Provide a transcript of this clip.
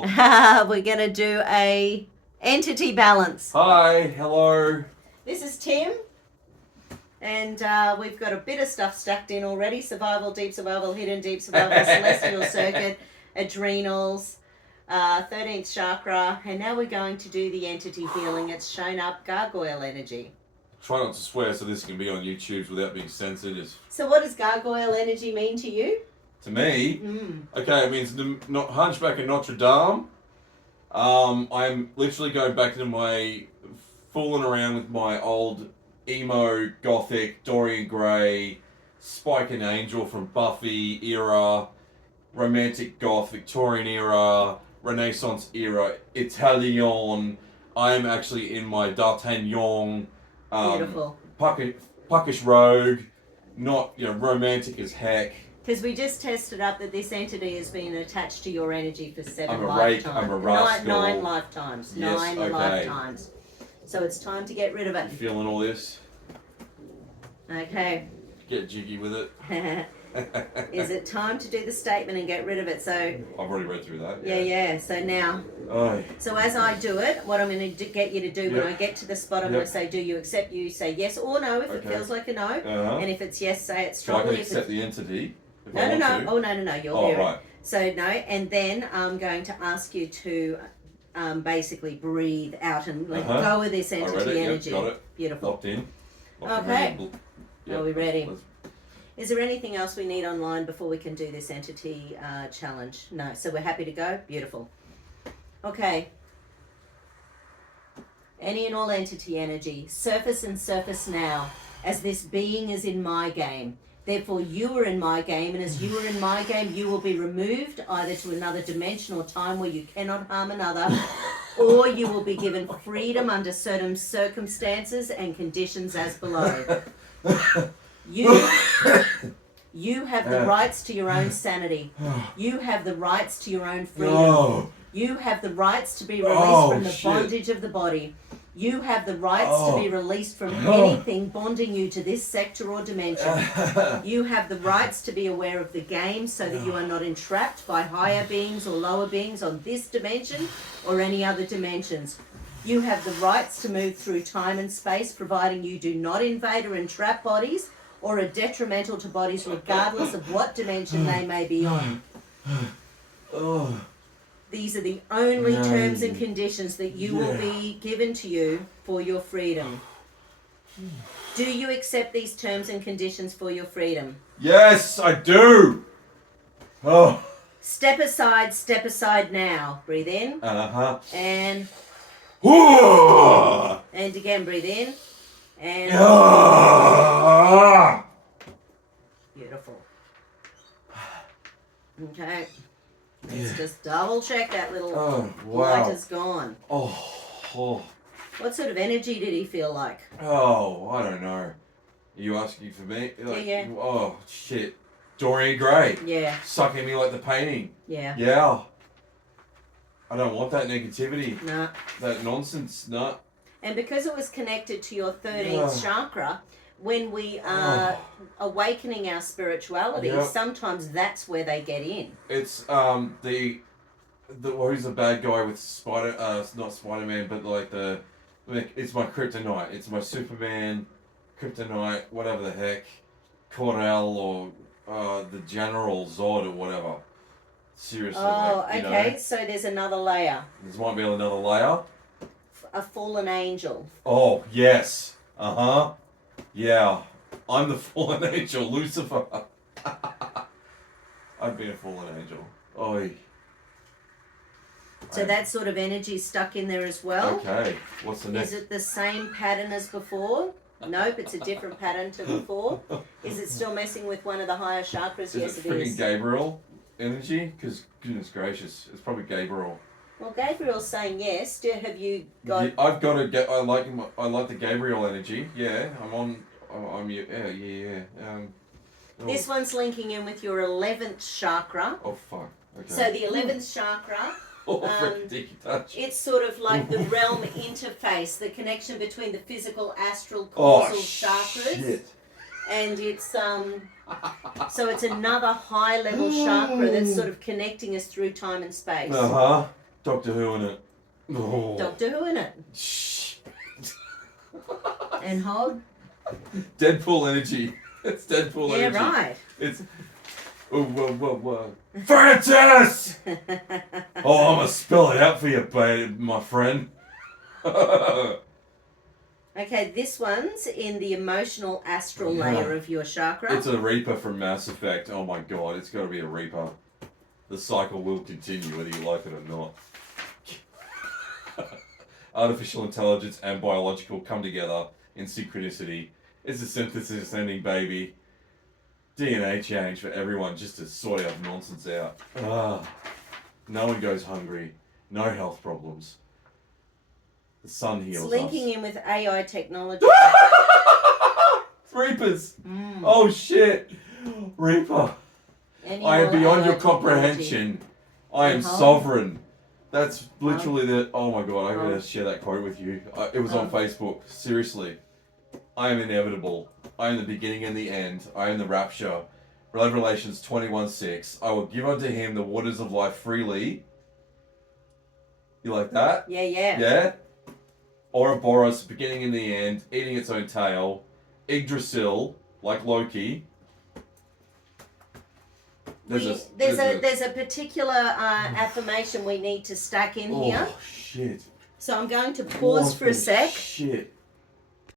world. We're going to do a entity balance. Hi, hello. This is Tim. And we've got a bit of stuff stacked in already. Survival, deep survival, hidden deep survival, celestial circuit, adrenals, 13th chakra. And now we're going to do the entity healing. It's shown up gargoyle energy. Try not to swear so this can be on YouTube without being censored. So what does gargoyle energy mean to you? To me, okay, it means not Hunchback of Notre Dame. I'm literally going back into my fooling around with my old emo, gothic, Dorian Gray, Spike and Angel from Buffy era, romantic goth, Victorian era, Renaissance era, Italian. I am actually in my D'Artagnan, Beautiful. puckish rogue, not romantic as heck. Because we just tested up that this entity has been attached to your energy for 7 I'm a lifetimes. rake, I'm a rascal. 9 lifetimes. Yes, 9 okay. lifetimes. So it's time to get rid of it. You feeling all this? Okay. Get jiggy with it. Is it time to do the statement and get rid of it? So I've already read through that. yeah. So now, so as I do it, what I'm going to get you to do when I get to the spot, I'm going to say, "Do you accept?" You say yes or no if it feels like a no, and if it's yes, say it So I strongly. can accept the entity. No. Oh no. You'll hear right. it. So no, and then I'm going to ask you to basically breathe out and let go of this entity energy. Yep, got it. Beautiful. Locked in. Okay. Yep. Are we ready? Is there anything else we need online before we can do this entity challenge? No. So we're happy to go? Beautiful. Okay. Any and all entity energy, surface and surface now, as this being is in my game. Therefore, you are in my game, and as you are in my game, you will be removed either to another dimension or time where you cannot harm another, or you will be given freedom under certain circumstances and conditions as below. You have the rights to your own sanity. You have the rights to your own freedom. No. You have the rights to be released from the bondage of the body. You have the rights to be released from anything bonding you to this sector or dimension. You have the rights to be aware of the game so that you are not entrapped by higher beings or lower beings on this dimension or any other dimensions. You have the rights to move through time and space, providing you do not invade or entrap bodies or are detrimental to bodies regardless of what dimension they may be on. These are the only terms and conditions that you will be given to you for your freedom. Do you accept these terms and conditions for your freedom? Yes, I do. Oh. Step aside now. Breathe in. And again, breathe in. And beautiful. Okay. Let's just double check that little light is gone. What sort of energy did he feel like? Oh, I don't know. Are you asking for me? Yeah. Oh, shit. Dorian Gray. Yeah. Sucking me like the painting. Yeah. Yeah. I don't want that negativity. Nah. That nonsense. Nah. And because it was connected to your 13th chakra, when we are awakening our spirituality, sometimes that's where they get in. It's who's the bad guy with not Spider-Man, but it's my kryptonite. It's my Superman, kryptonite, whatever the heck, Kor-El or the General Zod or whatever. Seriously. Oh, okay. So there's another layer. There might be another layer. A fallen angel. Oh, yes. Yeah. I'm the fallen angel, Lucifer. I've been a fallen angel. Oi. So that sort of energy stuck in there as well. Okay. What's the next? Is it the same pattern as before? Nope, it's a different pattern to before. Is it still messing with one of the higher chakras? Yes, it is. Freaking Gabriel energy? Because goodness gracious, it's probably Gabriel. Well, Gabriel's saying yes. Have you got? Yeah, I've got to get. I like the Gabriel energy. Yeah, I'm yeah. This one's linking in with your 11th chakra. Oh fuck. Okay. So the 11th chakra. Touch. It's sort of like the realm interface, the connection between the physical, astral, causal chakras. Shit. And it's so it's another high level chakra that's sort of connecting us through time and space. Doctor Who in it. Oh. Doctor Who in it. Shh. And hold. Deadpool energy. It's Deadpool Yeah, energy. right. It's. Oh, whoa. Francis! Oh, I'm gonna spell it out for you, babe, my friend. Okay, this one's in the emotional astral layer of your chakra. It's a Reaper from Mass Effect. Oh my god, it's gotta be a Reaper. The cycle will continue whether you like it or not. Artificial intelligence and biological come together in synchronicity. It's a synthesis sending baby. DNA change for everyone just to sort our nonsense out. No one goes hungry. No health problems. The sun heals It's linking us. in with AI technology. Reapers! Oh shit! Reaper! Any I am more beyond AI your technology? comprehension. I am Uh-huh. sovereign. That's literally the. Oh my god, I gotta Oh. share that quote with you. It was on Facebook. Seriously. I am inevitable. I am the beginning and the end. I am the rapture. Revelations 21:6. I will give unto him the waters of life freely. You like that? Yeah, yeah. Yeah? Ouroboros, beginning and the end, eating its own tail. Yggdrasil, like Loki. There's a particular affirmation we need to stack in here. Oh, shit. So I'm going to pause for a sec. Shit.